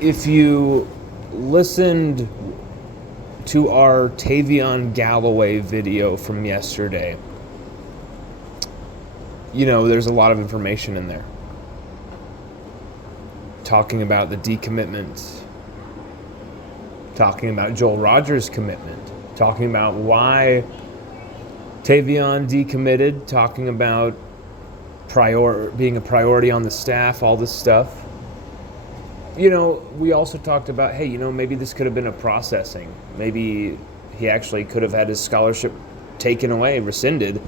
if you listened to our Tayvion Galloway video from yesterday, there's a lot of information in there. Talking about the decommitment, talking about Joel Rogers' commitment, talking about why Tayvion decommitted, talking about being a priority on the staff, all this stuff. We also talked about, hey, maybe this could have been a processing. Maybe he actually could have had his scholarship taken away, rescinded,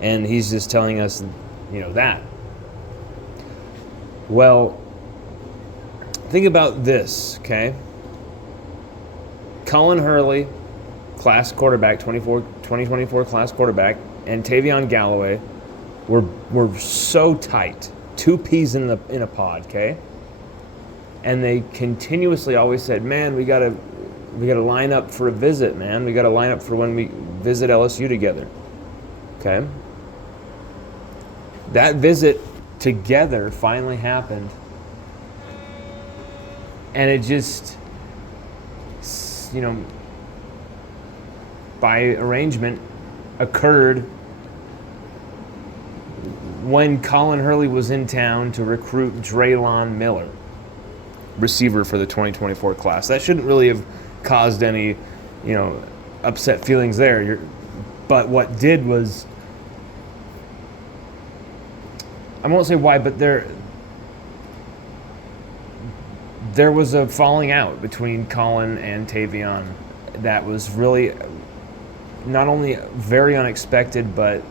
and he's just telling us, that. Well, think about this, okay? Colin Hurley, class quarterback, 2024 class quarterback, and Tayvion Galloway were so tight, two peas in a pod, okay? And they continuously always said, man, we gotta line up for a visit, man. We gotta line up for when we visit LSU together. Okay? That visit together finally happened. And it just, by arrangement, occurred when Colin Hurley was in town to recruit Draylon Miller, receiver for the 2024 class. That shouldn't really have caused any, upset feelings there. But what did was, I won't say why, but there was a falling out between Colin and Tayvion that was really not only very unexpected, but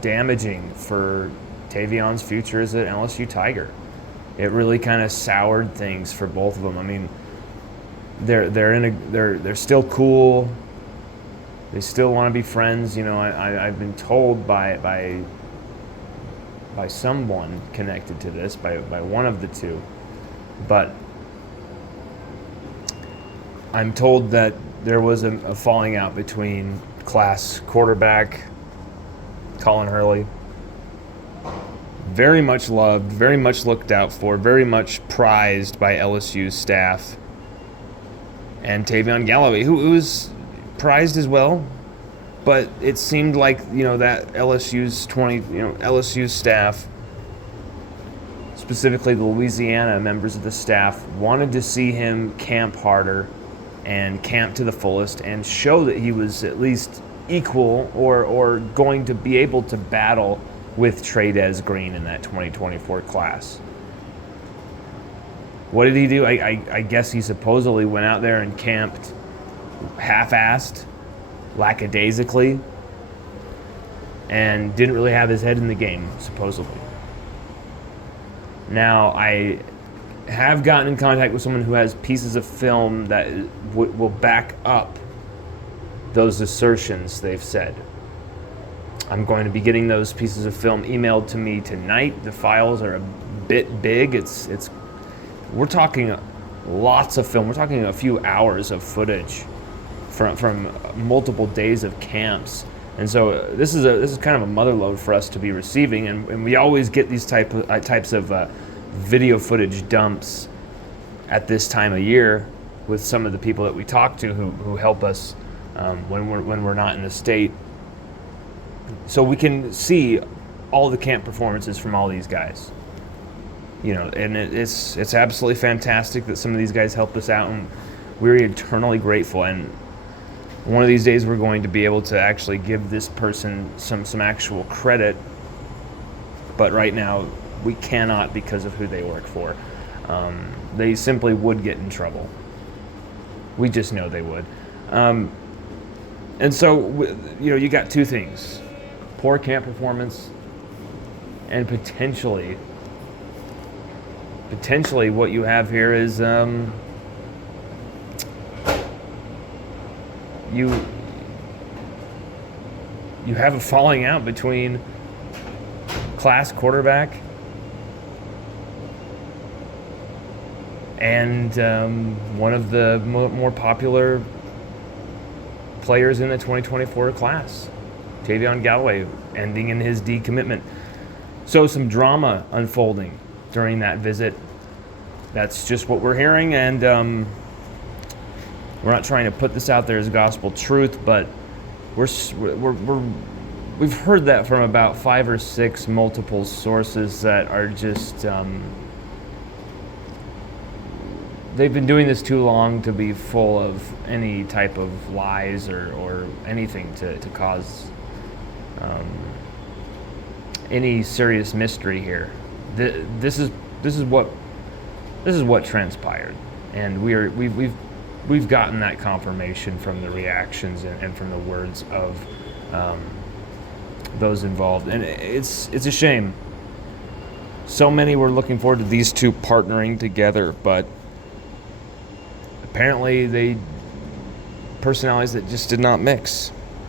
damaging for Tayvion's future as an LSU Tiger. It really kind of soured things for both of them. I mean, they're still cool. They still want to be friends. I've been told by someone connected to this, by one of the two, but I'm told that there was a falling out between class quarterback Colin Hurley, very much loved, very much looked out for, very much prized by LSU's staff, and Tayvion Galloway, who was prized as well, but it seemed like that LSU's staff, specifically the Louisiana members of the staff, wanted to see him camp harder and camp to the fullest and show that he was at least equal or going to be able to battle with Tayvion Green in that 2024 class. What did he do? I guess he supposedly went out there and camped half-assed, lackadaisically, and didn't really have his head in the game, supposedly. Now, I have gotten in contact with someone who has pieces of film that will back up those assertions they've said. I'm going to be getting those pieces of film emailed to me tonight. The files are a bit big. We're talking lots of film. We're talking a few hours of footage from multiple days of camps. And so this is kind of a mother lode for us to be receiving, and we always get these types of video footage dumps at this time of year with some of the people that we talk to who help us when we're not in the state, so we can see all the camp performances from all these guys. And it's absolutely fantastic that some of these guys helped us out, and we're eternally grateful. And one of these days we're going to be able to actually give this person some actual credit, but right now we cannot because of who they work for. They simply would get in trouble. We just know they would. And so, you got two things: poor camp performance, and potentially what you have here is you have a falling out between class quarterback and one of the more popular players in the 2024 class, Tayvion Galloway, ending in his decommitment. So some drama unfolding during that visit. That's just what we're hearing, and we're not trying to put this out there as gospel truth, but we've heard that from about 5 or 6 multiple sources that are just they've been doing this too long to be full of any type of lies or anything to cause any serious mystery here. This is what transpired, and we've gotten that confirmation from the reactions and from the words of those involved, and it's a shame. So many were looking forward to these two partnering together, but apparently they personalities that just did not mix.